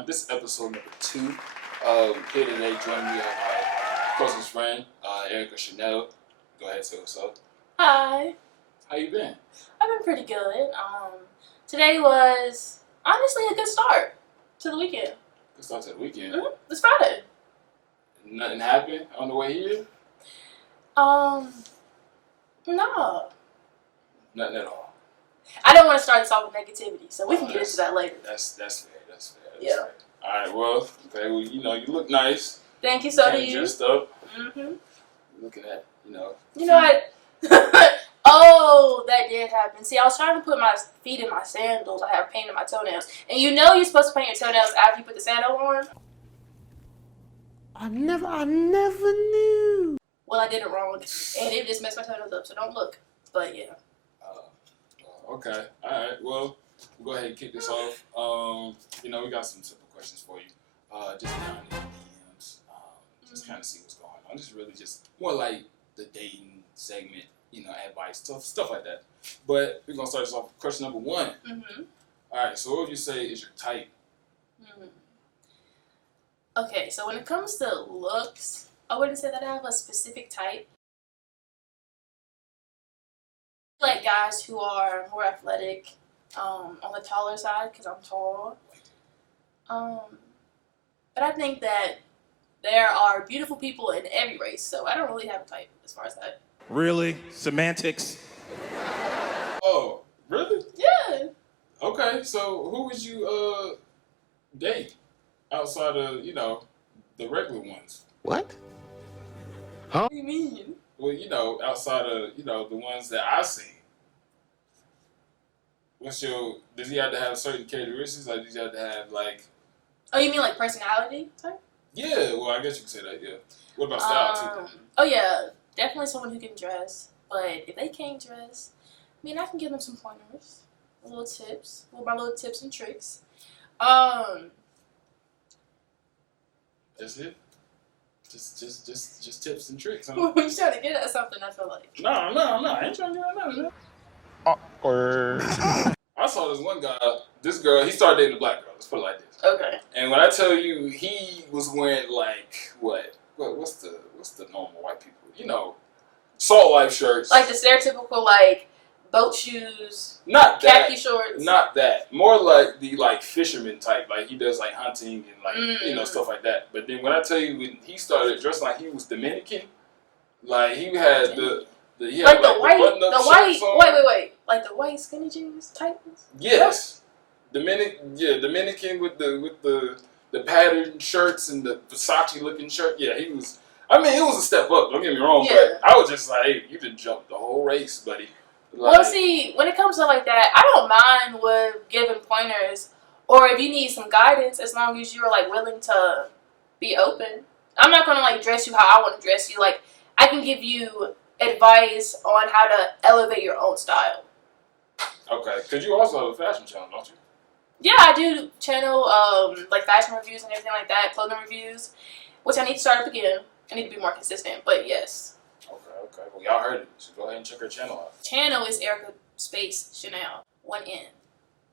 time. This is episode number 2. Here today, joining me are my closest friend, Erika Chanel. Go ahead, say what's up. Hi. How you been? I've been pretty good. Today was honestly a good start to the weekend. Good start to the weekend. It's Friday. Nothing happened on the way here? No. Nothing at all. I don't want to start this off with negativity, so we can get into that later. That's fair. That's Yeah. fair. All right. Well, you know, you look nice. Thank you. So do you. Dressed up. Mhm. Looking at, you know. You know what? Oh, that did happen. See, I was trying to put my feet in my sandals. I have paint in my toenails, and you know you're supposed to paint your toenails after you put the sandal on. I never knew. Well, I did it wrong, and it just messed my toenails up. So don't look. But yeah. Okay. All right. Well, we'll go ahead and kick this off. You know, we got some simple questions for you. Just down in the DMs. Just kind of see what's going on. This is really just more like the dating segment, you know, advice, stuff like that. But we're gonna start this off with question number 1. All right. So what would you say is your type? Okay, so when it comes to looks, I wouldn't say that I have a specific type. I like guys who are more athletic, on the taller side because I'm tall. But I think that there are beautiful people in every race, so I don't really have a type as far as that. Really? Semantics? Oh, really? Yeah. Okay. So who would you date outside of, you know, the regular ones? What? What do you mean? Well, you know, outside of, you know, the ones that I see. Does he have to have certain characteristics? Like, does he have to have, like... Oh, you mean like personality type? Yeah, well, I guess you could say that, yeah. What about style, too? Oh, yeah. Definitely someone who can dress. But if they can't dress, I mean, I can give them some pointers. Little tips. My little tips and tricks. That's it? Just tips and tricks, huh? We're trying to get at something, I feel like. No, I ain't trying to get at nothing. Awkward. I saw this one guy, this girl, he started dating a black girl. Let's put it like this. Okay. And when I tell you, he was wearing like what's the normal white people? You know, Salt Life shirts. Like the stereotypical like boat shoes, not that, khaki shorts. Not that. More like the fisherman type. Like he does like hunting and like you know stuff like that. But then when I tell you, when he started dressing like he was Dominican, like he had the white, wait, like the white skinny jeans type. Yes, Dominican with the patterned shirts and the Versace looking shirt. Yeah, he was. I mean, it was a step up. Don't get me wrong, but I was just like, hey, you done jumped the whole race, buddy. Like, well, see, when it comes to like that, I don't mind with giving pointers, or if you need some guidance, as long as you're like willing to be open. I'm not gonna like dress you how I want to dress you. Like I can give you advice on how to elevate your own style. Okay, because you also have a fashion channel, don't you? Yeah, I do channel like fashion reviews and everything like that, clothing reviews, which I need to start up again. I need to be more consistent, but yes. Okay. Well, y'all heard it. So go ahead and check her channel out. Channel is Erika Chanel, 1 N.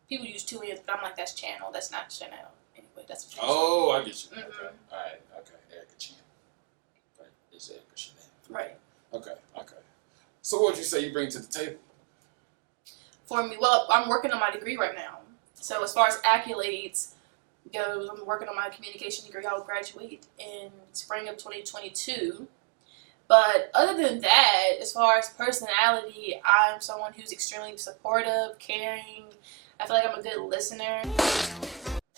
People use 2 N's, but I'm like, that's channel, that's not Chanel. Anyway, that's what you're saying. Oh, I get you. Okay. All right. Okay. Erika Chanel. Right. It's Erika Chanel. Right. Okay. So what would you say you bring to the table? For me, well, I'm working on my degree right now. So as far as accolades goes, I'm working on my communication degree. I'll graduate in spring of 2022. But other than that, as far as personality, I'm someone who's extremely supportive, caring. I feel like I'm a good listener.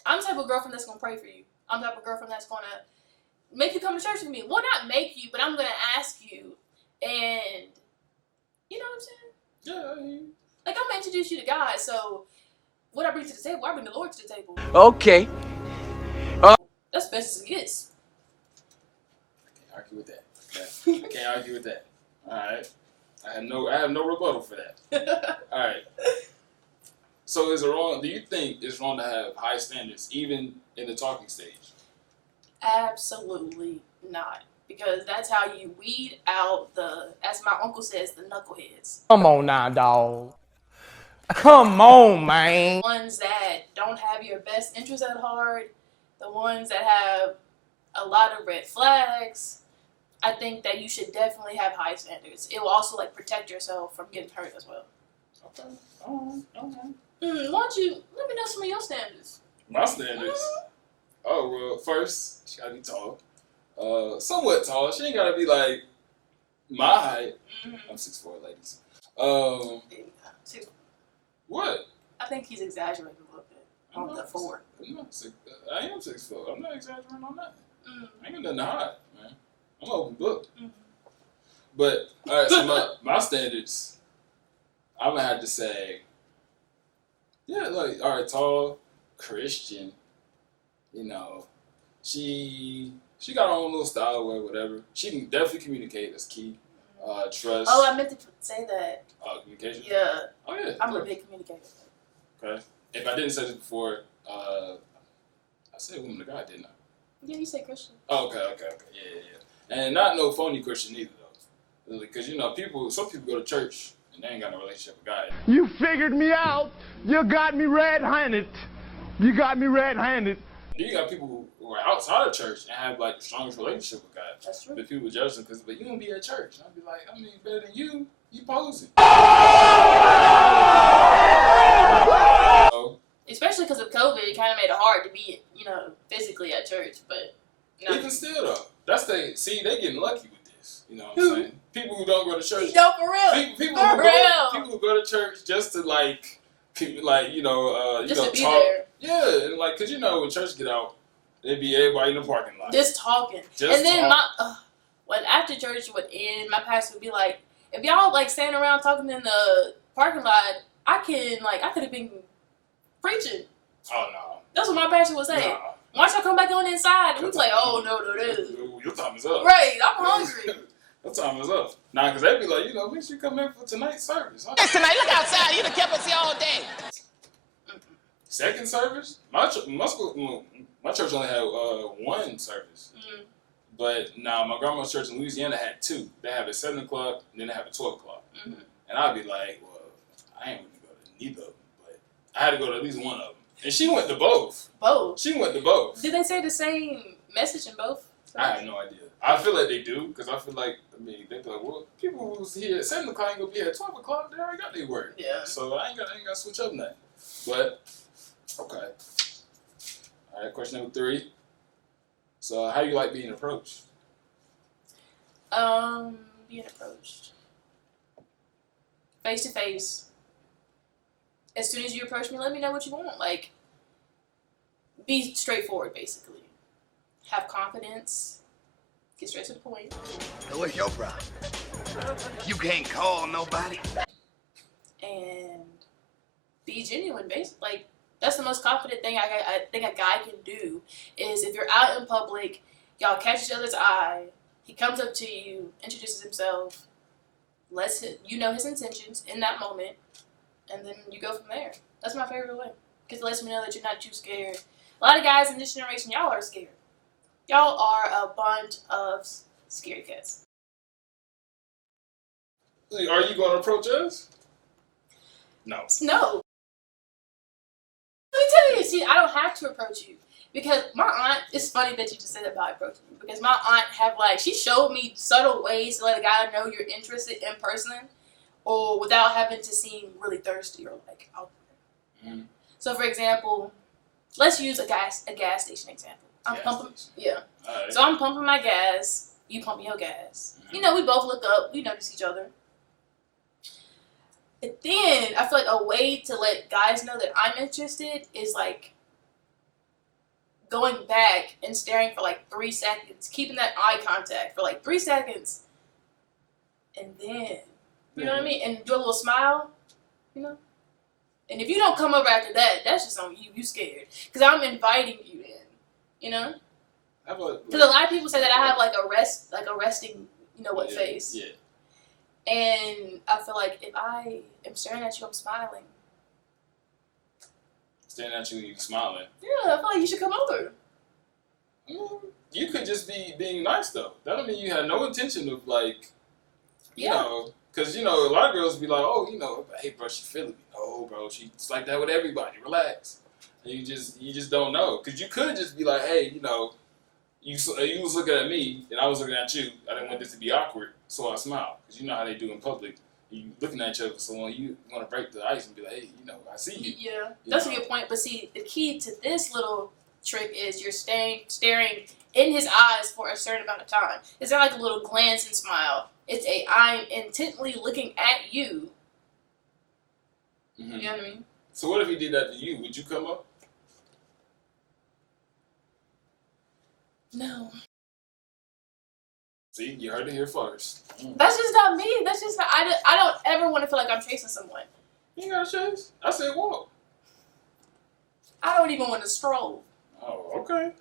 I'm the type of girlfriend that's going to pray for you. I'm the type of girlfriend that's going to make you come to church with me. Well, not make you, but I'm going to ask you. And, you know what I'm saying? Yeah. Like, I'm going to introduce you to God, so what I bring to the table, I bring the Lord to the table. Okay. That's best as it gets. I can't argue with that. Okay. I can't argue with that. All right. I have no rebuttal for that. All right. So is it wrong? Do you think it's wrong to have high standards even in the talking stage? Absolutely not. Because that's how you weed out as my uncle says, the knuckleheads. Come on now, dog. Come on, man. Ones that don't have your best interest at heart the ones that have a lot of red flags, I think that you should definitely have high standards. It will also like protect yourself from getting hurt as well. Okay. All right. Why don't you let me know some of your standards? My standards. Oh well, first she gotta be tall. Somewhat tall. She ain't gotta be like my height. I'm 6'4", ladies. What? I think he's exaggerating a little bit on the 4. I am 6'4". I'm not exaggerating on that. I ain't got nothing to hide, man. I'm open book. But all right, so my standards, I'm gonna have to say, yeah, like all right, tall, Christian. You know, she got her own little style or whatever. She can definitely communicate. That's key. Trust. Oh, I meant to say that. Communication. Yeah. Oh yeah. I'm a big communicator. Okay. If I didn't say this before, I said woman of God, didn't I? Yeah, you say Christian. Oh, okay. Yeah. And not no phony Christian either, though. Because, you know, some people go to church and they ain't got no relationship with God. You figured me out. You got me red-handed. You got me red-handed. And you got people who are outside of church and have, like, the strongest relationship with God. That's true. But people judge them because, but you don't be at church. And I'd be like, I mean, better than you. You posing. Especially because of COVID, it kind of made it hard to be, you know, physically at church. But no. Even still, though, they getting lucky with this. You know what I'm saying? People who don't go to church. No, for real. People who go to church just to just to be talk. there. Yeah, and like, cause you know when church get out, it'd be everybody in the parking lot. Just talking. And then when after church would end, my pastor would be like, if y'all like standing around talking in the parking lot, I could have been preaching. Oh no. That's what my pastor would say. Nah. Why don't y'all come back on inside? And we was like, oh no. Your time is up. Right, I'm hungry. Your time is up. Nah, because they'd be like, you know, make sure you come in for tonight's service. Huh? Yes, tonight, look outside. You done kept us here all day. Second service? My church only had one service. But now my grandma's church in Louisiana had 2. They have at 7 o'clock and then they have at 12 o'clock. And I'd be like, well, I ain't going to go to neither of them. But I had to go to at least one of them. And she went to both. She went to both. Did they say the same message in both? I have no idea. I feel like they do, because I feel like, they be like, well, people who's here at 7 o'clock ain't going to be here at 12 o'clock. They already got their word. Yeah. So I ain't got to switch up nothing. But, okay. All right, question number 3. So how do you like being approached? Being approached. Face to face. As soon as you approach me, let me know what you want. Like, be straightforward, basically. Have confidence. Get straight to the point. What's your problem? You can't call nobody. And be genuine, basically. Like, that's the most confident thing I think a guy can do is if you're out in public, y'all catch each other's eye, he comes up to you, introduces himself, lets you know his intentions in that moment, and then you go from there. That's my favorite way. Because it lets me know that you're not too scared. A lot of guys in this generation, y'all are scared. Y'all are a bunch of scaredy cats. Are you going to approach us? No. No. Let me tell you, see, I don't have to approach you. Because my aunt, it's funny that you just said about approaching me. Because my aunt she showed me subtle ways to let a guy know you're interested in person. Or without having to seem really thirsty or like out there. So for example, let's use a gas station example. Yeah. Right. So I'm pumping my gas, you pump your gas. You know, we both look up, we notice each other. But then I feel like a way to let guys know that I'm interested is like going back and staring for like 3 seconds, keeping that eye contact for like 3 seconds, and then, you know what I mean? And do a little smile, you know? And if you don't come over after that, that's just on you. You scared. Because I'm inviting you in, you know? Because a lot of people say that I have like a resting, you know what, face. Yeah. And I feel like if I am staring at you, I'm smiling. Staring at you, you smiling. Yeah, I feel like you should come over. You could just be being nice though. That don't mean you had no intention of like, you know, because you know a lot of girls be like, oh, you know, hey bro, she feeling me. No, bro, she's like that with everybody. Relax. And you just don't know. Because you could just be like, hey, you know, you was looking at me, and I was looking at you. I didn't want this to be awkward, so I smiled. Because you know how they do in public. You looking at each other for so long, you want to break the ice and be like, hey, you know, I see you. Yeah, that's a good point. But see, the key to this little trick is you're staring in his eyes for a certain amount of time. It's not like a little glance and smile. It's I'm intently looking at you. Mm-hmm. You know what I mean? So what if he did that to you? Would you come up? No. See, you heard it here first. That's just not me. That's just not, I don't ever want to feel like I'm chasing someone. You ain't gotta chase. I said walk. I don't even want to stroll. Oh, okay.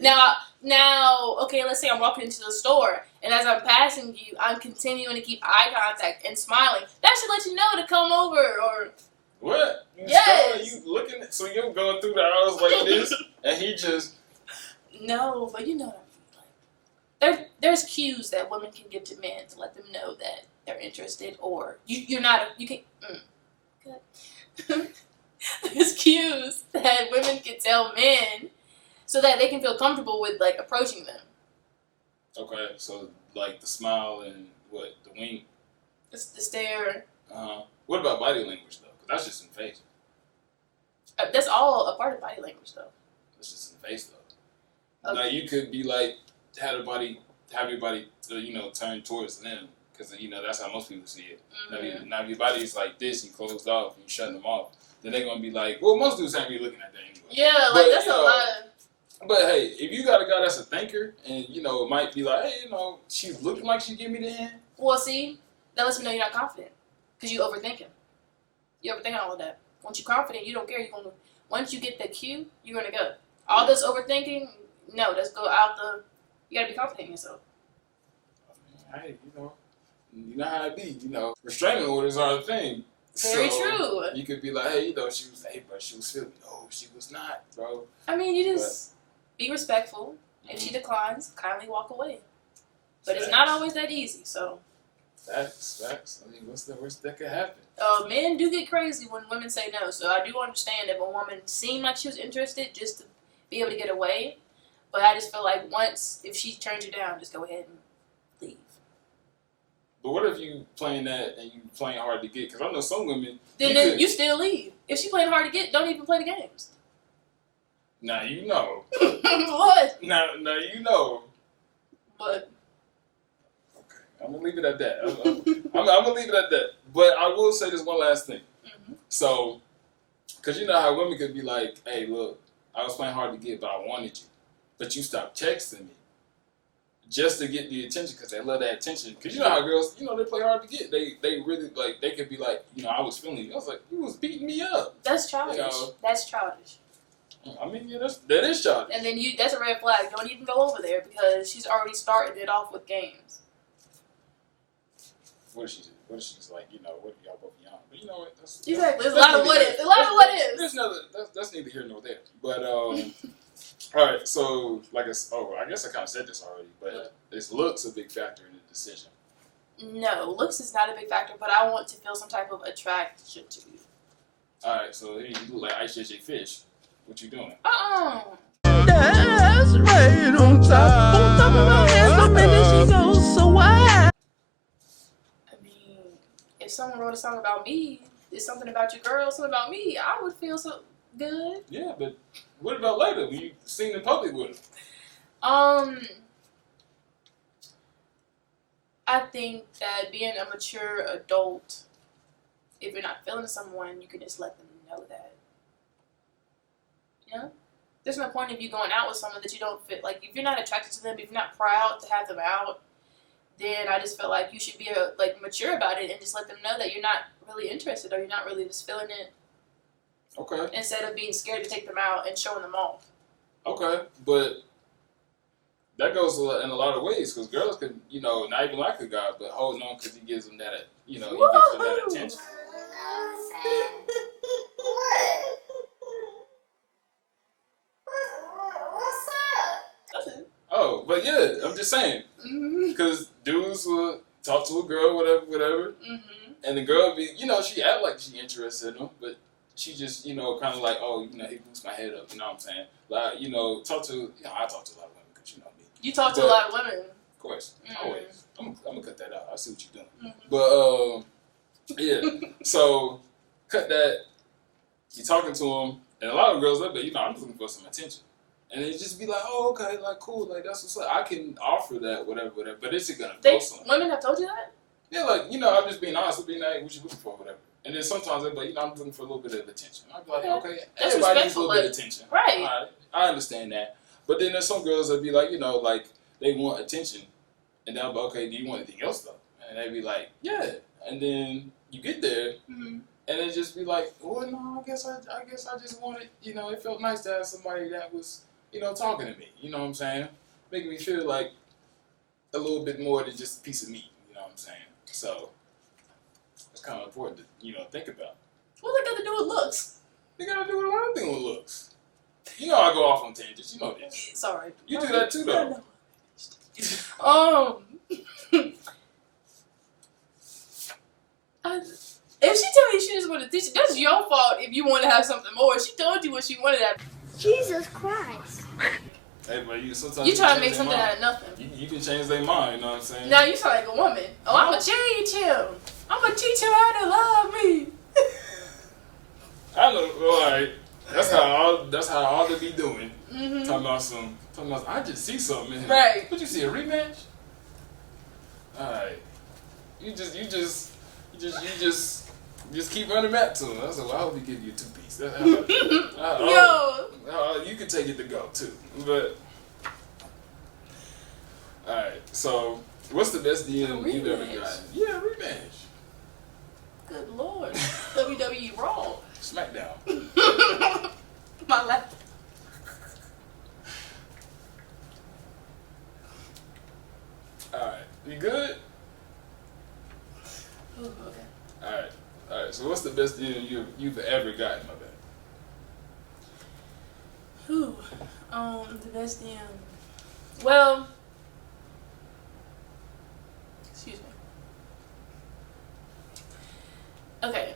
Now, okay, let's say I'm walking into the store, and as I'm passing you, I'm continuing to keep eye contact and smiling. That should let you know to come over, or... What? Yes! You looking at, so you're going through the aisles like this, and he just... No, but you know what I mean. Like, there's cues that women can give to men to let them know that they're interested, or you're not, you can... Good. There's cues that women can tell men so that they can feel comfortable with, like, approaching them. Okay, so, like, the smile and, what, the wink? The stare. What about body language, though? Because that's just in face. That's all a part of body language, though. That's just in face, though. Okay. Now, you could be, like, have your body, you know, turn towards them. Because, you know, that's how most people see it. Mm-hmm. Now, if your body is like this and closed off and you shutting them off, then they're going to be like, well, most dudes ain't be looking at that anyway. Yeah, But, like, that's you a know, lot of... But, hey, if you got a guy that's a thinker and, you know, it might be like, hey, you know, she's looking like she give me the hand. Well, see, that lets me know you're not confident. Because you overthinking. You overthinking all of that. Once you're confident, you don't care. Once you get the cue, you're going to go. All this overthinking, no, let's go out the... You got to be confident in yourself. Hey, you know how it be, you know. Restraining orders are a thing. Very so true. You could be like, hey, you know, she was feeling me. No, she was not, bro. I mean, you just be respectful. If she declines, kindly walk away. But it's not always that easy, so. Facts. I mean, what's the worst that could happen? Men do get crazy when women say no, so I do understand if a woman seemed like she was interested just to be able to get away. But I just feel like if she turns you down, just go ahead and leave. But what if you playing that and you playing hard to get? Because I know some women. Then you still leave. If she playing hard to get, don't even play the games. Now you know. What? Now you know. But. Okay, I'm gonna leave it at that. I'm gonna leave it at that. But I will say this one last thing. Mm-hmm. So, because you know how women could be like, hey, look, I was playing hard to get, but I wanted you. But you stopped texting me. Just to get the attention, because they love that attention. Because you know how girls, you know, they play hard to get. They really, like, they could be like, you know, I was feeling you. I was like, you was beating me up. That's childish. You know? That's childish. I mean, yeah, that is childish. And then that's a red flag. Don't even go over there because she's already started it off with games. What if she's like, you know, what if y'all both young? But you know what? Exactly. There's a lot of what ifs. A lot of what ifs. That's neither here nor there. But, all right, so, I guess I kind of said this already, but is looks a big factor in the decision? No, looks is not a big factor, but I want to feel some type of attraction to you. All right, so here you look like Ice JJ Fish. What you doing? That's right on top of my head, so maybe she goes so wide. I mean, if someone wrote a song about me, it's something about your girl, something about me, I would feel so good. Yeah, but what about later when you sing in public with him? I think that being a mature adult, if you're not feeling someone, you can just let them know that. You know? There's no point of you going out with someone that you don't fit. Like, if you're not attracted to them, if you're not proud to have them out, then I just feel like you should be mature about it and just let them know that you're not really interested or you're not really just feeling it. Okay. Instead of being scared to take them out and showing them off. Okay, but that goes in a lot of ways because girls can, you know, not even like a guy, but holding on because he gives them that, you know, he gives them that attention. Oh, but yeah, I'm just saying. Because dudes will talk to a girl, whatever. Mm-hmm. And the girl be, you know, she act like she interested in him, but she just, you know, kind of like, oh, you know, he boosts my head up, you know what I'm saying? Like, you know, I talk to a lot of women because you know me. You talk to a lot of women. Of course, always. I'm gonna cut that out. I see what you're doing. Mm-hmm. But yeah, so cut that. You're talking to him, and a lot of girls up there, you know, I'm just looking for some attention. And they just be like, oh, okay, like, cool, like, that's what's up. I can offer that, whatever, but is it gonna go somewhere? Women have told you that? Yeah, like, you know, I'm just being honest with being like, what you looking for, whatever. And then sometimes they're like, you know, I'm looking for a little bit of attention. I'm like, okay, that's everybody needs a respectful, little bit of attention. Right. All right. I understand that. But then there's some girls that be like, you know, like, they want attention. And they'll be like, okay, do you want anything else, though? And they be like, yeah. And then you get there, and they just be like, well, no, I guess I just wanted, you know, it felt nice to have somebody that was, you know, talking to me. You know what I'm saying? Making me feel like a little bit more than just a piece of meat. You know what I'm saying? So it's kind of important to, you know, think about. What's that got to do with looks? They gotta do with one thing with looks. You know I go off on tangents. You know this. Sorry. You do that too, though. If she tell me she just wanted to teach you, that's your fault if you want to have something more. She told you what she wanted to have. Jesus Christ. Hey, but sometimes You try to change make something their out of mind. nothing. You can change their mind, you know what I'm saying? Now you sound like a woman. Oh, I'm going to change him. I'm going to teach him how to love me. I know, alright. That's how all they be doing. Talking about I just see something in him. Right. What you see, a rematch? Alright. You just keep running back to him. I said, well, I hope he give you a 2-piece. You can take it to go too. But alright, so what's the best DM you've ever gotten? Yeah, rematch. Good Lord. WWE Raw. SmackDown. My lap. Alright. You good? Ooh, okay. Alright. So what's the best DM you've ever gotten, my bad? The best DM. Well, excuse me. Okay.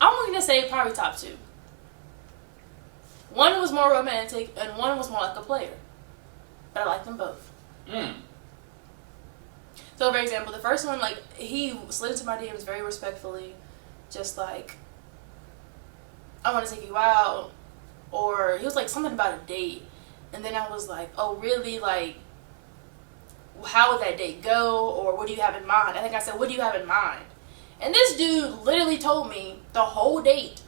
I'm gonna say probably top 2. One was more romantic, and one was more like a player. But I like them both. So, for example, the first one, like, he slid into my DMs very respectfully, just like, I want to take you out, or he was like something about a date, and then I was like, oh, really, like, how would that date go, or what do you have in mind? I think I said, what do you have in mind? And this dude literally told me the whole date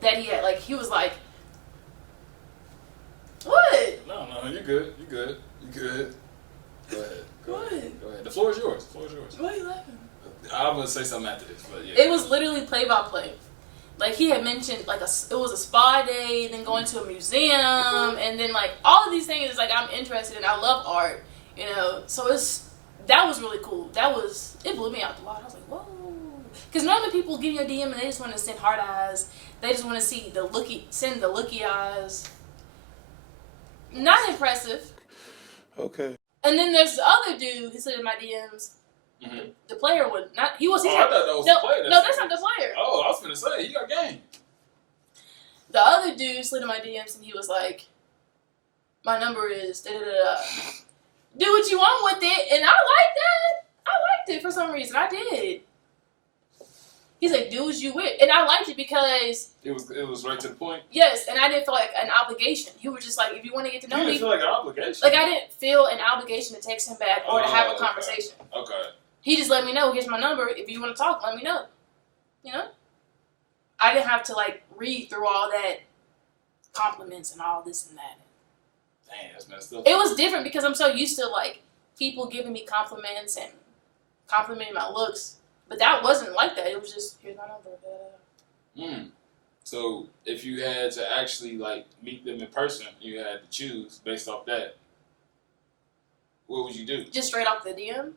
that he had, like, he was like, what? No, you're good. Go ahead. What? Go ahead. The floor is yours. Why are you laughing? I'm gonna say something after this, but yeah. It was literally play by play. Like, he had mentioned, like, it was a spa day, then going to a museum, and then, like, all of these things, like, I'm interested in. I love art, you know. So that was really cool. It blew me out the water. I was like, whoa. Because normally people get in your DM and they just want to send heart eyes. They just want to send the looky eyes. Not impressive. Okay. And then there's the other dude who slid in my DMs. The player would not. He was. I thought that was the player. No, that's not the player. Oh, I was gonna say he got game. The other dude slid in my DMs and he was like, "My number is da da da. Do what you want with it," and I liked that. I liked it for some reason. I did. He's like, "Do as you wish," and I liked it because it was right to the point. Yes, and I didn't feel like an obligation. He was just like, "If you want to get to know me," You didn't feel like an obligation. Like, I didn't feel an obligation to text him back or to have a conversation. Okay. He just let me know. Here's my number. If you want to talk, let me know. You know, I didn't have to like read through all that compliments and all this and that. Damn, that's messed up. It was different because I'm so used to like people giving me compliments and complimenting my looks. But that wasn't like that. It was just, here's my number. So if you had to actually like meet them in person, you had to choose based off that. What would you do? Just straight off the DM?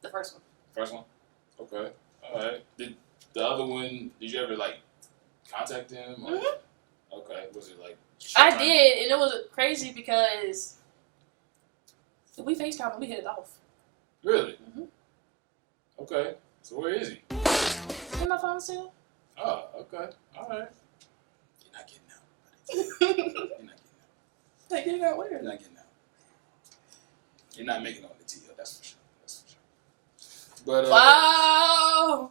The first one. First one? Okay. Alright. Did the other one, did you ever like contact them? Or? Okay. Was it like I did, and it was crazy because we FaceTime and we hit it off. Really? Okay. So where is he? In my phone still? Oh, okay. All right. You're not getting out. You're not getting out. Like, you're not You're weird. not getting out. You're not making it on the TL. That's for sure. That's for sure. But Wow.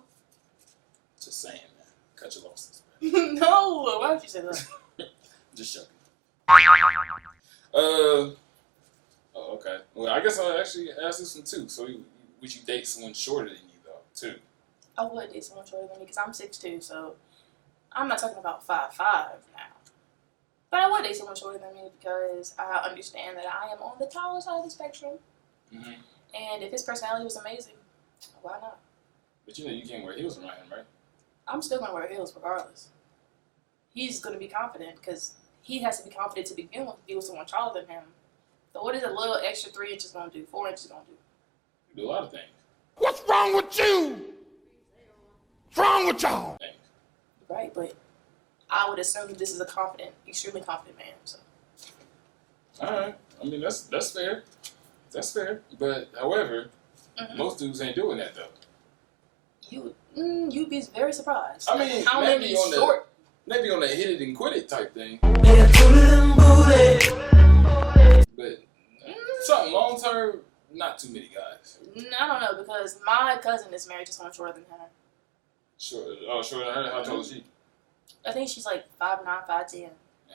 just saying, man. Cut your losses. No. Why would you say that? Just joking. Oh, okay. Well, I guess I'll actually ask this one too. So, would you date someone shorter than you though, too? I would date someone shorter than me because I'm 6'2", so I'm not talking about 5'5" now. But I would date someone shorter than me because I understand that I am on the taller side of the spectrum. Mm-hmm. And if his personality was amazing, why not? But you know you can't wear heels around him, right? I'm still going to wear heels regardless. He's going to be confident because he has to be confident to begin with to be with someone taller than him. So what is a little extra 3 inches going to do? 4 inches going to do? You do a lot of things. What's wrong with you? What's wrong with y'all? Right, but I would assume that this is a confident, extremely confident man. So. All right. I mean, that's fair. That's fair. But however, most dudes ain't doing that though. You'd be very surprised. I mean, how maybe many on short? maybe on the hit it and quit it type thing. But something long term, not too many guys. I don't know because my cousin is married to someone shorter than her. Sure. Oh, sure. How tall is he? I think she's like 5'9", 5'10". And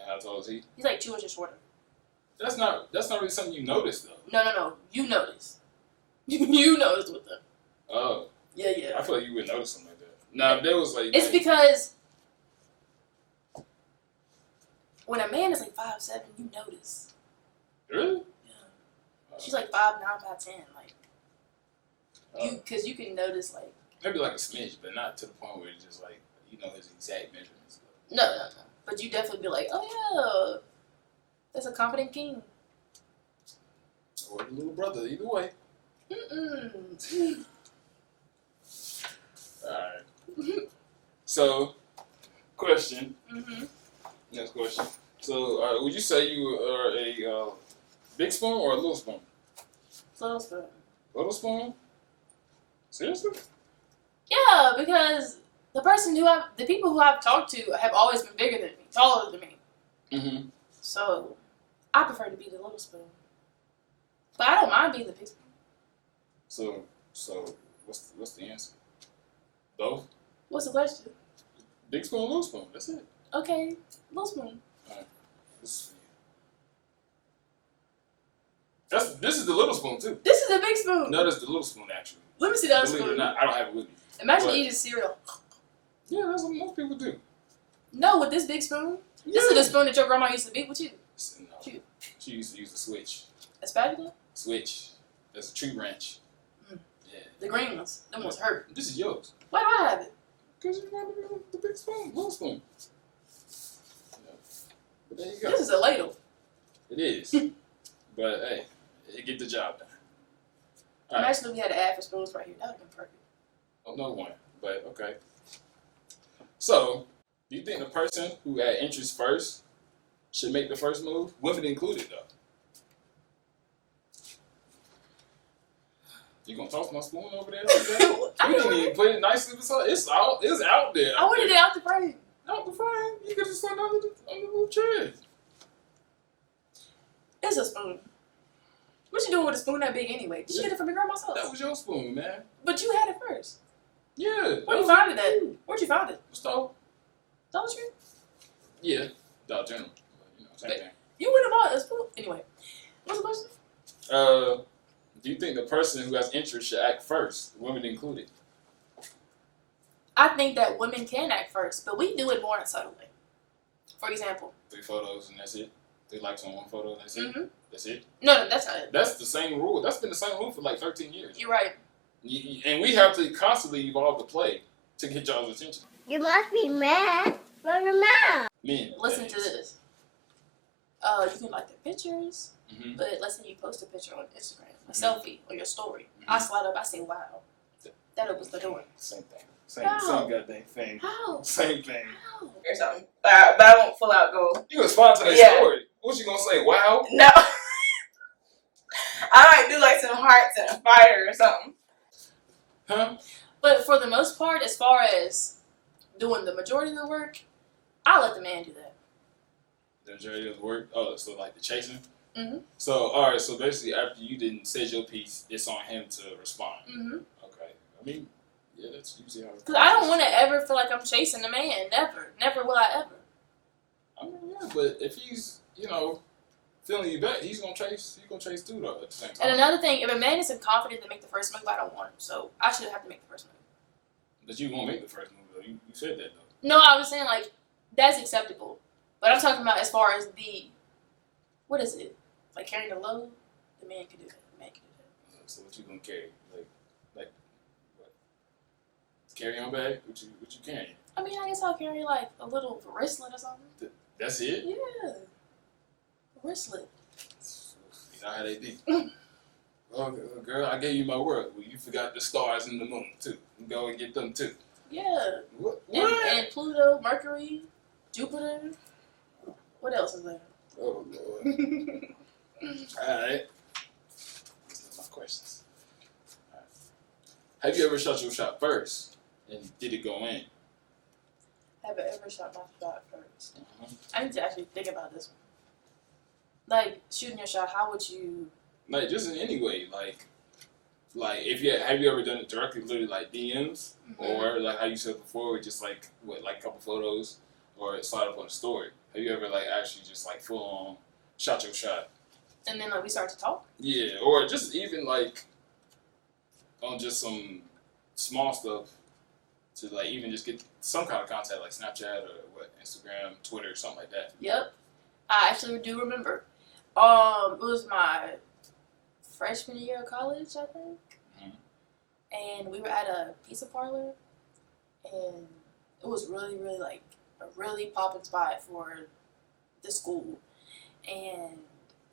how tall is he? He's like 2 inches shorter. That's not really something you notice though. No. You notice. You notice with them. Oh. Yeah. I feel like you would notice something like that. Now, if there was like. It's because when a man is like 5'7", you notice. Really? Yeah. She's like 5'9", 5'10", like because you can notice like. Maybe like a smidge, but not to the point where it's just like you know his exact measurements. No. But you definitely be like, oh yeah, that's a confident king. Or the little brother, either way. Alright. So, question. Next question. So, would you say you are a big spoon or a little spoon? Little spoon. Little spoon? Seriously? Yeah, because the people who I've talked to have always been bigger than me, taller than me. Mm-hmm. So, I prefer to be the little spoon. But I don't mind being the big spoon. So what's the answer? Both? What's the question? Big spoon, little spoon. That's it. Okay, little spoon. Alright. This is the little spoon too. This is a big spoon. No, that's the little spoon actually. Let me see that Believe it or spoon. not, I don't have it with me. Imagine But- eating cereal. Yeah, that's what most people do. No, with this big spoon. This is the spoon that your grandma used to beat with you. No, she used to use the switch. A spatula? Switch. That's a tree branch. Yeah. The green ones. Them ones hurt. This is yours. Why do I have it? Because you want the big spoon, little spoon. Yeah. But there you go. This is a ladle. It is. But hey, it get the job done. All right. Imagine if we had an ad for spoons right here. That would have been perfect. Oh, no one. But okay. So, do you think the person who had interest first should make the first move? Women included, though. You gonna toss my spoon over there like that? I You didn't know. even put it nicely beside. It's out there. I wanted it out the frame. Out the frame. You could just stand on the little chair. It's a spoon. What you doing with a spoon that big anyway? Did you get it from your grandma's house? That was your spoon, man. But you had it first. Yeah. Where'd you find it at? Where'd you find it? Stove. Dollar Tree? Yeah. Dollar General. You know, same thing. You wouldn't have bought a spoon. Anyway. What's the question? Do you think the person who has interest should act first, women included? I think that women can act first, but we do it more in a subtle way. For example. 3 photos and that's it. 3 likes on 1 photo and that's it. Mm-hmm. That's it. No, that's not it. That's the same rule. That's been the same rule for like 13 years. You're right. And we have to constantly evolve the play to get y'all's attention. You must be mad for your mom. Men. Listen that to is. this. You can like their pictures, Mhm. but let's say you post a picture on Instagram, a selfie or your story. I slide up, I say, wow. That opens the door. Same thing. Same How? goddamn thing. How? Same thing. How? Or something. But I won't full out go. You respond to that Yeah. story. What you gonna say? Wow. No. I might do like some hearts and a fire or something. Huh? But for the most part, as far as doing the majority of the work, I'll let the man do that. The majority of the work. Oh, so like the chasing. Mm-hmm. So all right. So basically, after you didn't say your piece, it's on him to respond. Mm-hmm. Okay. I mean, yeah, that's usually how. Because I don't want to ever feel like I'm chasing the man. Never will I ever. I mean, yeah, but if he's, feeling you back, he's gonna chase. He's gonna chase too, though. At the same time. And another thing, if a man isn't confident to make the first move, I don't want him. So I should have to make the first move. But you won't make the first move, though. You said that, though. No, I was saying like that's acceptable, but I'm talking about as far as what is it? Like carrying the load. The man can do that. The man can do that. So what you gonna carry? Like what? Carry on bag? What you carrying? I mean, I guess I'll carry like a little wristlet or something. That's it? Yeah, a wristlet. You know how they be. Oh, girl, I gave you my word. Well, you forgot the stars and the moon too. Go and get them too. Yeah. What? And Pluto, Mercury, Jupiter. What else is there? Oh Lord. All right. Those are my questions. All right. Have you ever shot your shot first, and did it go in? Have I ever shot my shot first? Uh-huh. I need to actually think about this one. Like shooting your shot, how would you? Like just in any way, like if you have you ever done it directly, literally like DMs, or like how you said before, just like a couple photos, or slide up on a story. Have you ever like actually just like full on shot your shot? And then like we start to talk. Yeah, or just even like on just some small stuff to like even just get some kind of contact like Snapchat or Instagram, Twitter, something like that. Yep, I actually do remember. It was my freshman year of college, I think, and we were at a pizza parlor, and it was really, really like a really popping spot for the school, and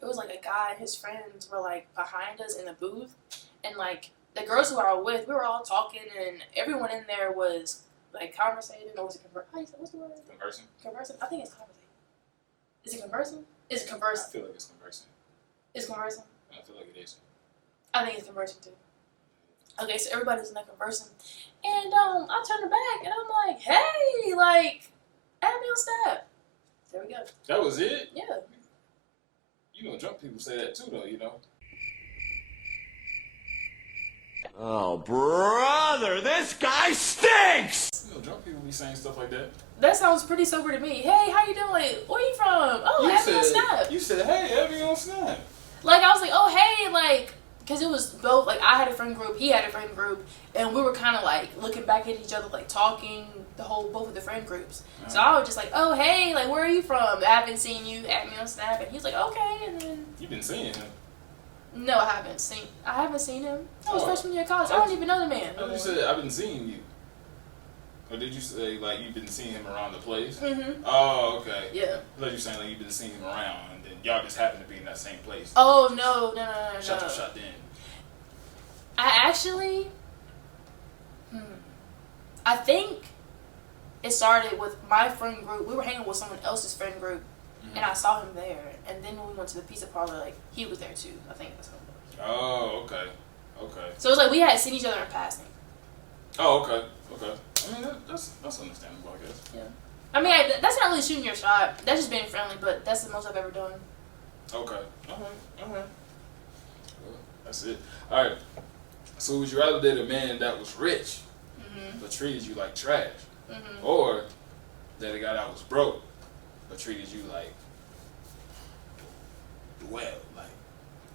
it was like a guy and his friends were like behind us in the booth, and like the girls who I was with, we were all talking, and everyone in there was like conversating, or was it what's the word? Conversing? Conversing? I think it's conversating. Is it conversing? Is it conversing? I feel like it's conversing. It's conversing? I feel like it is. I think it's conversing too. Okay, so everybody's in there conversing, and I turned back, and I'm like, hey, like, add me on Snap. There we go. That was it? Yeah. Drunk people say that too, though, Oh, brother, this guy stinks! Drunk people be saying stuff like that. That sounds pretty sober to me. Hey, how you doing? Where you from? Oh, add me on Snap. You said, hey, add me on Snap. Like, I was like, oh, hey, like, because it was both, like, I had a friend group, he had a friend group, and we were kind of, like, looking back at each other, like, talking both of the friend groups. So I was just like, oh, hey, like, where are you from? I haven't seen you, add me on Snap, and he's like, okay, and then... You've been seeing him? No, I haven't seen him. That was freshman year of college. I don't even know the man. I you said, I've been seeing you. Or did you say, like, you've been seeing him around the place? Mm-hmm. Oh, okay. Yeah. I thought you were saying, like, you've been seeing him around, and then y'all just happen to be in that same place. Oh, no. Shot your shot then. I actually... I think it started with my friend group. We were hanging with someone else's friend group, and I saw him there. And then when we went to the pizza parlor, like, he was there too. I think that's what it was. Oh, okay. Okay. So it was like we had seen each other in passing. Oh, okay. Okay. I mean, that's understandable, I guess. Yeah. I mean, that's not really shooting your shot. That's just being friendly, but that's the most I've ever done. Okay. All right. Well, that's it. All right. So would you rather date a man that was rich but treated you like trash, or date a guy that was broke but treated you like well, like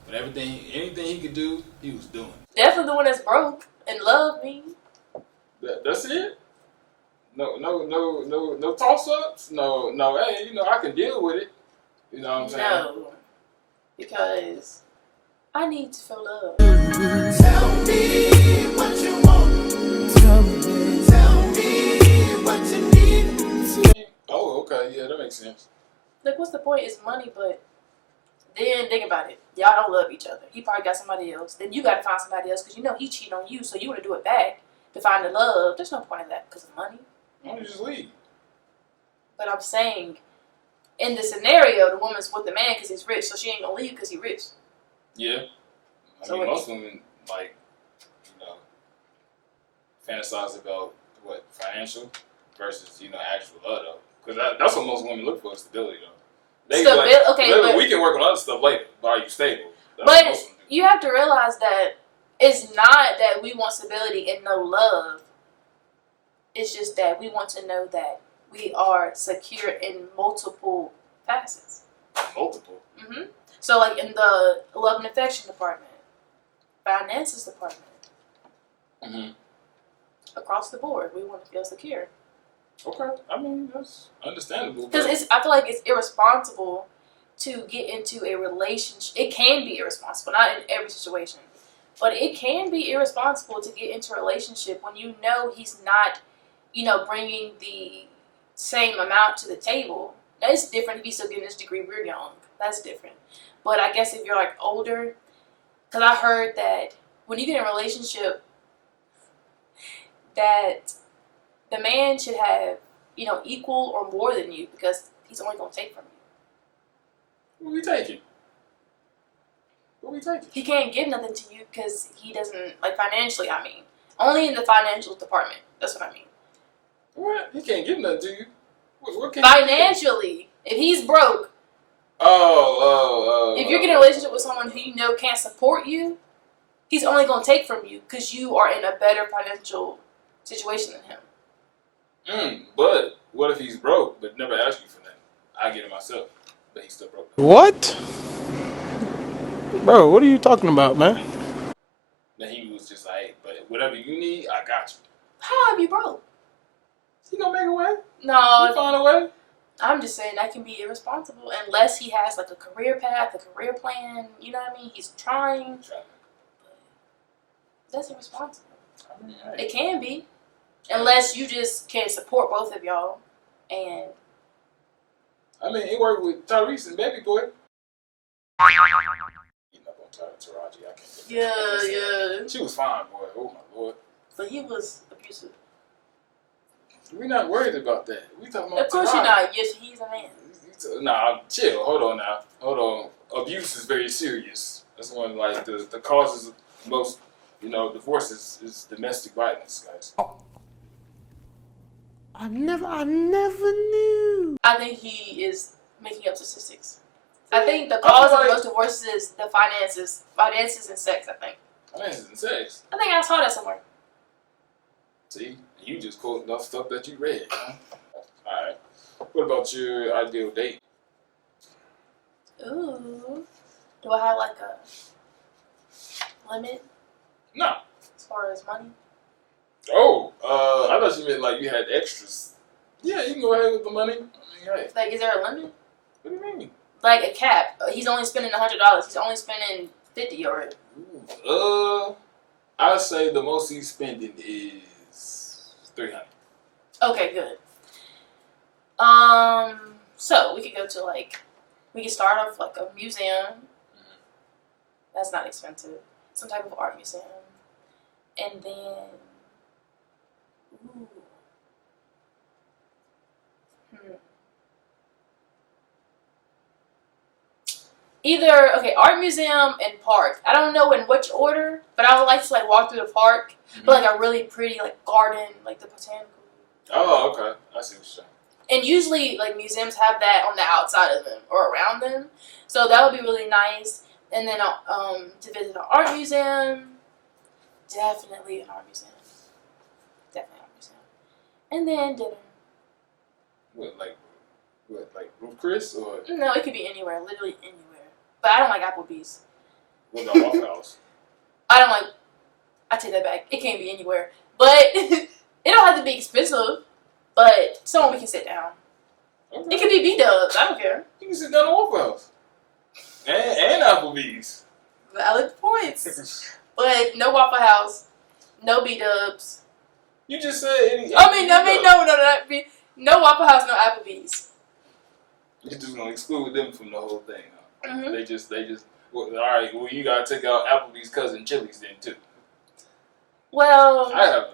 but anything he could do, he was doing. Definitely the one that's broke and loved me. That's it. No toss ups. No. Hey, I can deal with it. You know what I'm saying? No, because I need to feel love. Tell me what you want. Tell me what you need. Oh, okay. Yeah, that makes sense. Like, what's the point? It's money, but then think about it. Y'all don't love each other. He probably got somebody else. Then you got to find somebody else because he cheated on you, so you want to do it back to find the love. There's no point in that because of money. Why don't you just leave? But I'm saying, in the scenario, the woman's with the man because he's rich, so she ain't gonna leave because he's rich. Yeah. I mean, most women, like, fantasize about, financial versus actual love though, because that's what most women look for, is stability though. They Okay, "Look, but we can work on other stuff later, but are you stable?" That's what but most women do. you have to realize that it's not that we want stability and no love. It's just that we want to know that we are secure in multiple facets. Multiple. So, like in the love and affection department, finances department, across the board, we want to feel secure. Okay, I mean that's understandable. Because I feel like it's irresponsible to get into a relationship. It can be irresponsible, not in every situation, but it can be irresponsible to get into a relationship when you know he's not, bringing the same amount to the table. That's different if he's still getting his degree. We're young. That's different. But I guess if you're like older, because I heard that when you get in a relationship, that the man should have, equal or more than you, because he's only going to take from you. What we taking? He can't give nothing to you because he doesn't, like financially, I mean. Only in the financial department. That's what I mean. What? He can't give nothing to you. What can Financially. If he's broke. If you're getting a relationship with someone who you know can't support you, he's only going to take from you because you are in a better financial situation than him. But what if he's broke but never asked you for nothing? I get it myself, but he's still broke. What? Bro, what are you talking about, man? Then he was just like, "Hey, but whatever you need, I got you." How have you broke? He gonna make a way. No. He find a way. I'm just saying that can be irresponsible unless he has like a career path, a career plan. You know what I mean? He's trying. That's irresponsible. I mean, hey. It can be, unless you just can't support both of y'all. And I mean, he worked with Tyrese and Baby Boy. You're not gonna Taraji. I can't. yeah. She was fine, boy. Oh my lord. But he was abusive. We're not worried about that. We talking about. Of course Taraji. you're not. Yes, he's a man. Nah, chill. Hold on now. Hold on. Abuse is very serious. That's one like the causes of most divorces is domestic violence, guys. I never knew. I think he is making up statistics. I think the cause of most divorces is the finances and sex. I think. Finances and sex. I think I saw that somewhere. See, you just quoted enough stuff that you read. Huh? All right. What about your ideal date? Ooh. Do I have like a limit No. as far as money? Oh, I thought you meant like you had extras. Yeah, you can go ahead with the money. I mean, hey. Like, is there a limit? What do you mean? Like a cap. He's only spending $100. He's only spending $50 already. I'd say the most he's spending is $300. Okay, good. So we could go to we could start off like a museum. That's not expensive. Some type of art museum, and then, either art museum and park. I don't know in which order, but I would like to walk through the park, but a really pretty garden, like the botanical. Oh, okay. I see what you're saying. And usually, museums have that on the outside of them or around them, so that would be really nice. And then, to visit an art museum, definitely an art museum, and then dinner. What, like Ruth Chris or? No, it could be anywhere, literally anywhere. But I don't like Applebee's. What about Waffle House? I take that back. It can't be anywhere, but it don't have to be expensive. But somewhere we can sit down. Okay. It could be B-dubs. I don't care. You can sit down at Waffle House. And Applebee's. Valid points. But no Waffle House, no B-dubs. You just said any. No Waffle House, no Applebee's. You're just gonna exclude them from the whole thing. Huh? Mm-hmm. They just. Well, all right. Well, you gotta take out Applebee's cousin Chili's then too. Well,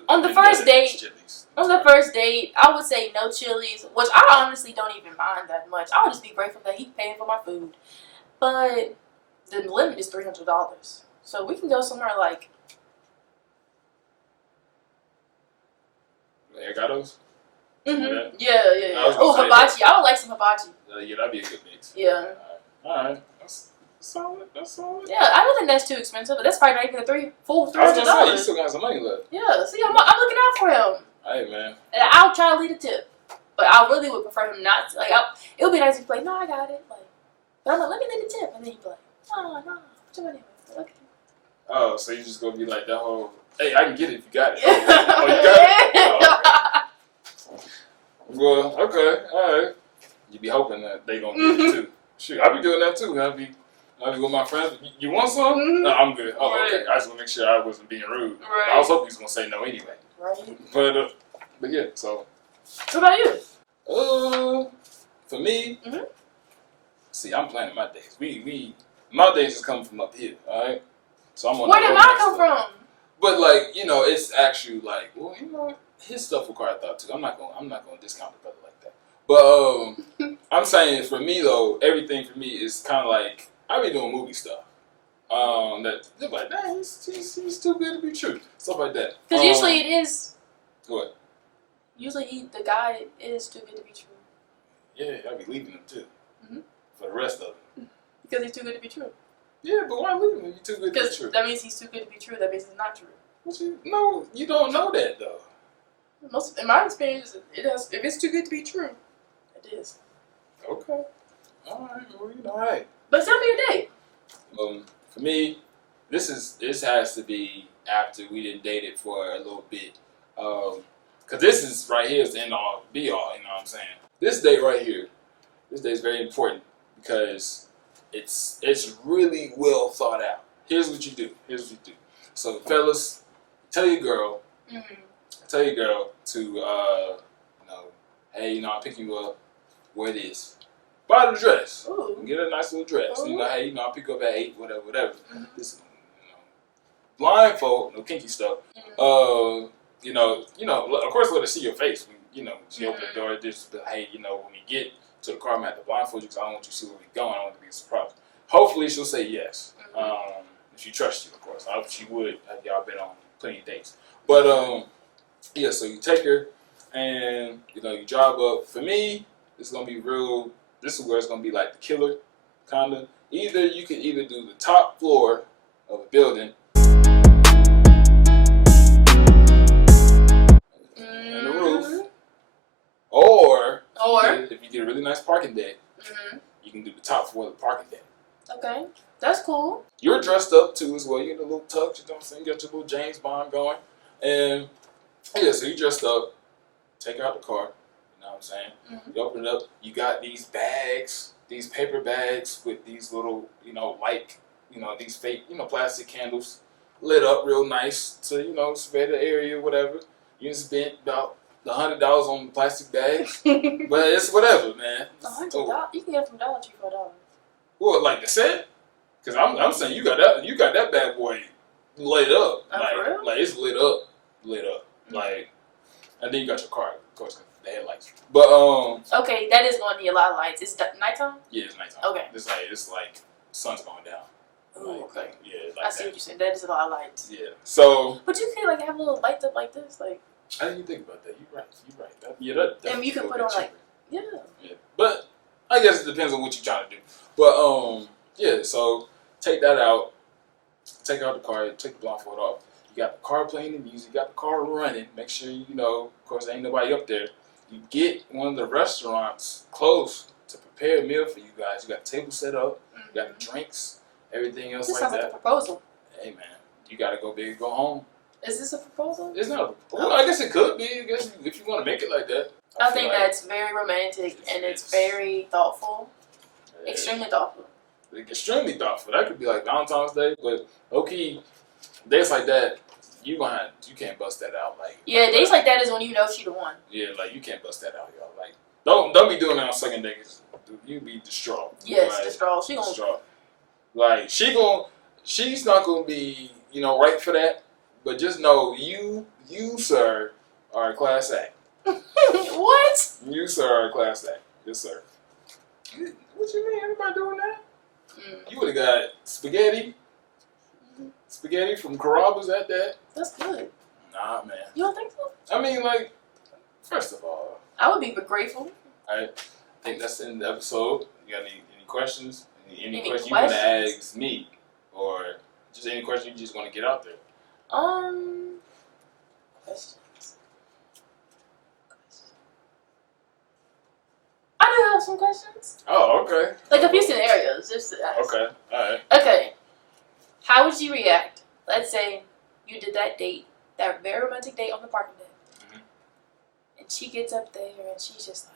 on the first date, I would say no Chili's, which I honestly don't even mind that much. I'll just be grateful that he's paying for my food. But the limit is $300, so we can go somewhere like. Erica's? Mm-hmm. Yeah. I was gonna Oh, say hibachi. I would like some hibachi. Yeah, that'd be a good mix. Yeah. Alright. That's solid. That's solid. Yeah, I don't think that's too expensive, but that's probably not even full I was gonna say, you $300. still got some money left. Yeah, see, I'm looking out for him. Hey, man. And I'll try to lead a tip. But I really would prefer him not to. Like, it would be nice if he'd be like, no, I got it. Like, but I'm like, let me lead a tip. And then he'd be like, no, put your money away. Okay. Oh, so you just gonna be like that whole, hey, I can get it if you got it. Yeah. Oh, you got it? Oh, okay. Well, okay, alright. You be hoping that they gonna get it too. Shoot, I be doing that too. I be with my friends. You want some? Mm-hmm. No, I'm good. Oh, Right. okay. I just want to make sure I wasn't being rude. Right. I was hoping he was gonna say no anyway. Right. But yeah. So, What about you? for me, Mm-hmm. see, I'm planning my days. My days is coming from up here. All right. So I'm on. Where did mine come from? But like, it's actually like, well, his stuff required thought too. I'm not gonna discount the brother like that. But I'm saying for me though, everything for me is kind of like I be doing movie stuff. That they're like, dang, he's too good to be true. Stuff like that. Because usually it is. What? Usually the guy is too good to be true. Yeah, I be leaving him too. Mm-hmm. For the rest of them. Because he's too good to be true. Yeah, but why leave him? You're too good to be Because true. that means he's too good to be true. That means it's not true. No, you don't know that though. In my experience, if it's too good to be true, it is. Okay. All right. Well, all right. But tell me your date. For me, this has to be after we done dated for a little bit. Cause this is right here is the end all be all. You know what I'm saying? This date right here, this date is very important because it's really well thought out. Here's what you do. So fellas, tell your girl. Mm-hmm. Tell your girl to hey, I'll pick you up. Wear this. Buy the dress. Ooh. Get a nice little dress. Ooh. Hey, I'll pick you up at 8, whatever. Mm-hmm. This, blindfold, no kinky stuff. Mm-hmm. Of course, let her see your face. When, she open the Mm-hmm. door. Just, hey, when we get to the car, I'm at the blindfold you because I don't want you to see where we're going. I want it to be a surprise. Hopefully, she'll say yes. Mm-hmm. If she trusts you, of course. I hope she would. Y'all been on plenty of dates. But yeah. So you take her, and you drive up. For me, it's gonna be real. This is where it's gonna be like the killer, kinda. You can either do the top floor of a building. And the roof, or if you get a really nice parking deck, you can do the top floor of the parking deck. Okay, that's cool. You're dressed up too as well. You're in a little tux, you know what I'm saying? You got your little James Bond going, and yeah, so you dressed up. Take out the car. You know what I'm saying? Mm-hmm. You open it up. You got these bags, these paper bags with these little, these fake, plastic candles lit up real nice to, spray the area, whatever. You spent about $100 on plastic bags, but it's whatever, man. $100. You can get it from Dollar Tree for $1. Well, like I said, because I'm saying you got that bad boy lit up, For real? like it's lit up, Mm-hmm. like, and then you got your car, of course, the headlights. But Okay, that is going to need a lot of lights. It's nighttime. yeah, it's nighttime. Okay. It's like sun's going down. Ooh, okay. Yeah, I see what you're saying. That is a lot of lights. Yeah. So But you can have little lights up like this, like. I didn't even think about that. You're right. That And you can put on yeah. But I guess it depends on what you're trying to do. But yeah. So take that out. Take out the car. Take the blindfold off. You got the car playing the music. You got the car running. Make sure of course, there ain't nobody up there. You get one of the restaurants close to prepare a meal for you guys. You got the table set up. You got the drinks. Everything else This like sounds that. like a proposal. Hey man, you gotta go big, go home. Is this a proposal? It's not. Well, I guess it could be. I guess if you want to make it like that. I feel think like that's very romantic and it's very thoughtful. yeah, Extremely thoughtful. extremely thoughtful. That could be like Valentine's Day, but okay, days like that, you can't bust that out like. Yeah, days like that is when you know she the one. Yeah, like you can't bust that out, y'all. Like don't be doing that on second date. 'Cause you be distraught. Yes, like, distraught. She gonna. distraught. Like she's not gonna be right for that. But just know you sir are a class act. What? You sir are a class act. Yes sir. What you mean? Everybody doing that? You would have got spaghetti. Spaghetti from Carrabba's at that. That's good. Nah, man. You don't think so? I mean, like, first of all, I would be grateful. Alright. I think that's the end of the episode. You got any questions? Any questions you want to questions? ask me? Or just any question you just want to get out there? Questions. I do have some questions. Oh, okay. Like a few scenarios, just to ask. Okay, alright. Okay. How would you react? Let's say you did that date, that very romantic date on the parking deck. Mhm. And she gets up there and she's just like,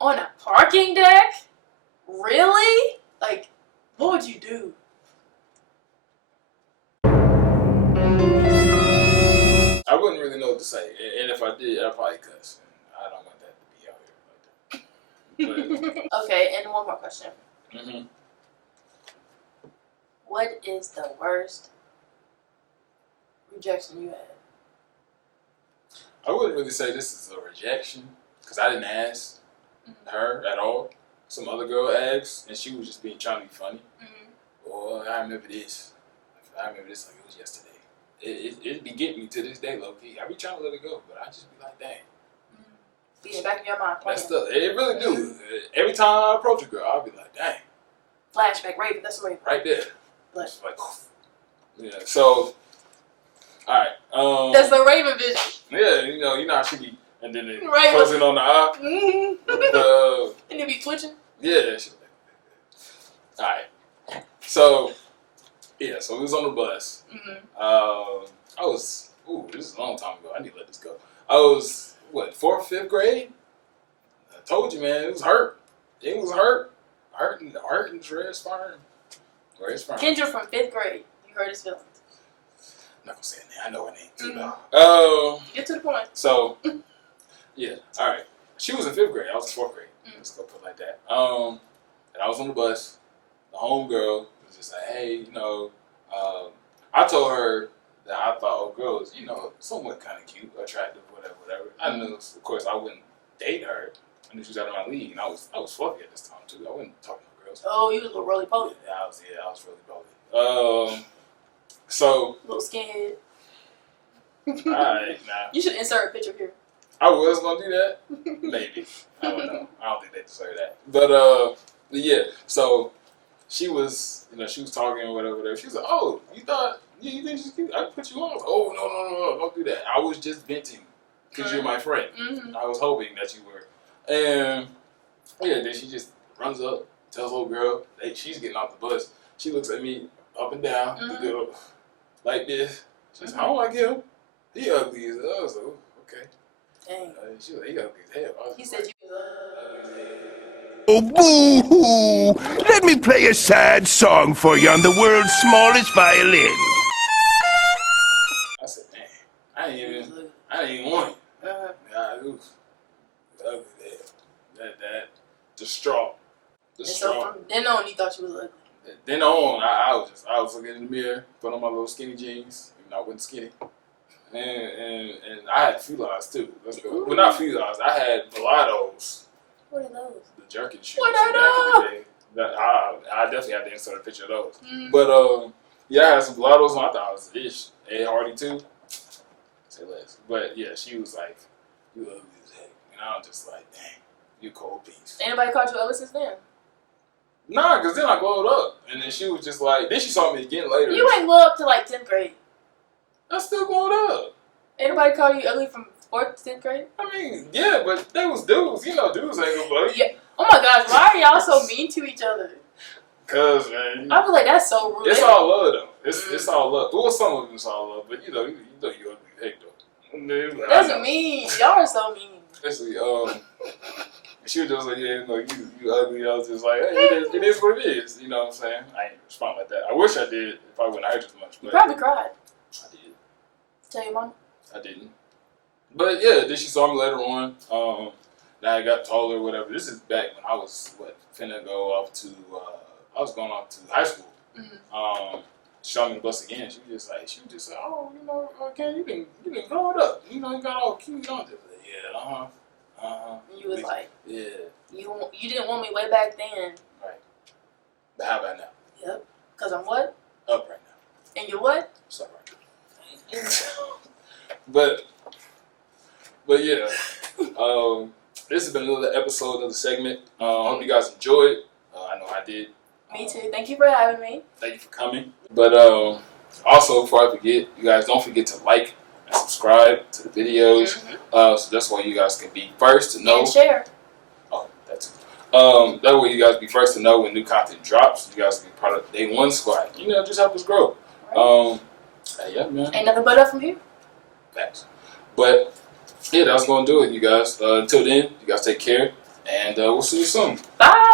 on a parking deck? Really? Like, what would you do? I wouldn't really know what to say. And if I did, I'd probably cuss. I don't want that to be out here like that. Okay, and one more question. Mm-hmm. What is the worst rejection you had? I wouldn't really say this is a rejection because I didn't ask her at all. Some other girl asked, and she was just trying to be funny. Oh, I remember this. I remember this like it was yesterday. It be getting me to this day, low key. I be trying to let it go, but I just be like, dang. Be back in your mind. That's the. It really do. Every time I approach a girl, I'll be like, dang. Flashback, Raven. That's Raven. Right there. Like, Just like, yeah. So, all right. that's the Raven vision. Yeah, you know how she be, and then it Right. closing on the eye. Mm-hmm. And it be twitching. Yeah. All right. So, yeah. So we was on the bus. I was. Ooh, this is a long time ago. I need to let this go. I was what, 4th, 5th grade. I told you, man. It was hurt. It was hurting, red sperm. Kendra from 5th grade. You heard his feelings. I'm not gonna say her name. I know her name too, though. Get to the point. So, yeah. All right. She was in 5th grade. I was in 4th grade. Let's go put it like that. And I was on the bus. The homegirl was just like, hey, I told her that I thought old girl was, somewhat kind of cute, attractive, whatever. I knew, of course, I wouldn't date her. I knew she was out of my league, and I was fluffy at this time too. I wouldn't talk to girls. Oh, you was a little roly poly. Yeah, I was really poly. So. Little skinhead. Alright, nah. You should insert a picture here. I was gonna do that. Maybe. I don't know. I don't think they deserve that. But yeah. So she was, she was talking or whatever. She was like, "Oh, you think she's cute? I put you on." I was like, "Oh, no, don't do that. I was just venting because you're my friend. I was hoping that you were." And yeah, then she just runs up, tells old girl, hey, she's getting off the bus. She looks at me up and down, the girl, like this. She's like, "I don't like him. He ugly as hell." I was like, "Oh, okay." Dang. She was like, "He ugly as hell." He said you was Oh, boo-hoo! Let me play a sad song for you on the world's smallest violin. I said, "Dang, I didn't even want it." It was ugly as hell. That distraught. And so from then on, you thought you was ugly. Then on, I was looking in the mirror, put on my little skinny jeans. I wasn't skinny. And I had felines too. Let's go. Well, not felines. I had Velados. What are those? The jerkin shoes. What are back in the day. I definitely had to insert a picture of those. But yeah, I had some Velados on. I thought I was ish. Ed Hardy too. Say less. But yeah, she was like, "You ugly as heck," and I was just like, "Dang, you cold piece." Anybody called you ugly since then? Nah, cause then I glowed up, and then she was just like, then she saw me again later. You ain't glow up to like 10th grade. I still glowed up. Anybody call you ugly from 4th to 10th grade? I mean, yeah, but they was dudes. Dudes ain't gonna bug you. Yeah. Oh my gosh, why are y'all so mean to each other? Cause man, I feel like that's so rude. it's all love though. It's all love. Well, some of it's all love, but you ugly as heck though. Doesn't mean y'all are so mean. Especially she was just like, "Yeah, you ugly." I was just like, "Hey, it is what it is." You know what I'm saying? I ain't respond like that. I wish I did if I wouldn't hurt as much. You But probably cried. I did. Tell your mom. I didn't. But yeah, then she saw me later on. Now I got taller or whatever. This is back when I was finna go off to I was going off to high school. She saw me on the bus again. She was just like, "Oh, okay, you didn't grow it up. You got all cute on it." Yeah, And you was like, yeah. you didn't want me way back then. Right. But how about now? Yep. Cause I'm what? Up right now. And you're what? Stop right now. But But yeah, this has been another episode of the segment. I hope you guys enjoyed. I know I did. Me too. Thank you for having me. Thank you for coming. But also, before I forget, you guys don't forget to like and subscribe to the videos. So that's why you guys can be first to know. And share. Oh, that's it. That way you guys be first to know when new content drops. You guys can be part of the Day One Squad. You know, just help us grow. Right. Yeah, man. Ain't nothing but up from here. Thanks. But yeah, that's gonna do it, you guys. Until then, you guys take care, and we'll see you soon. Bye.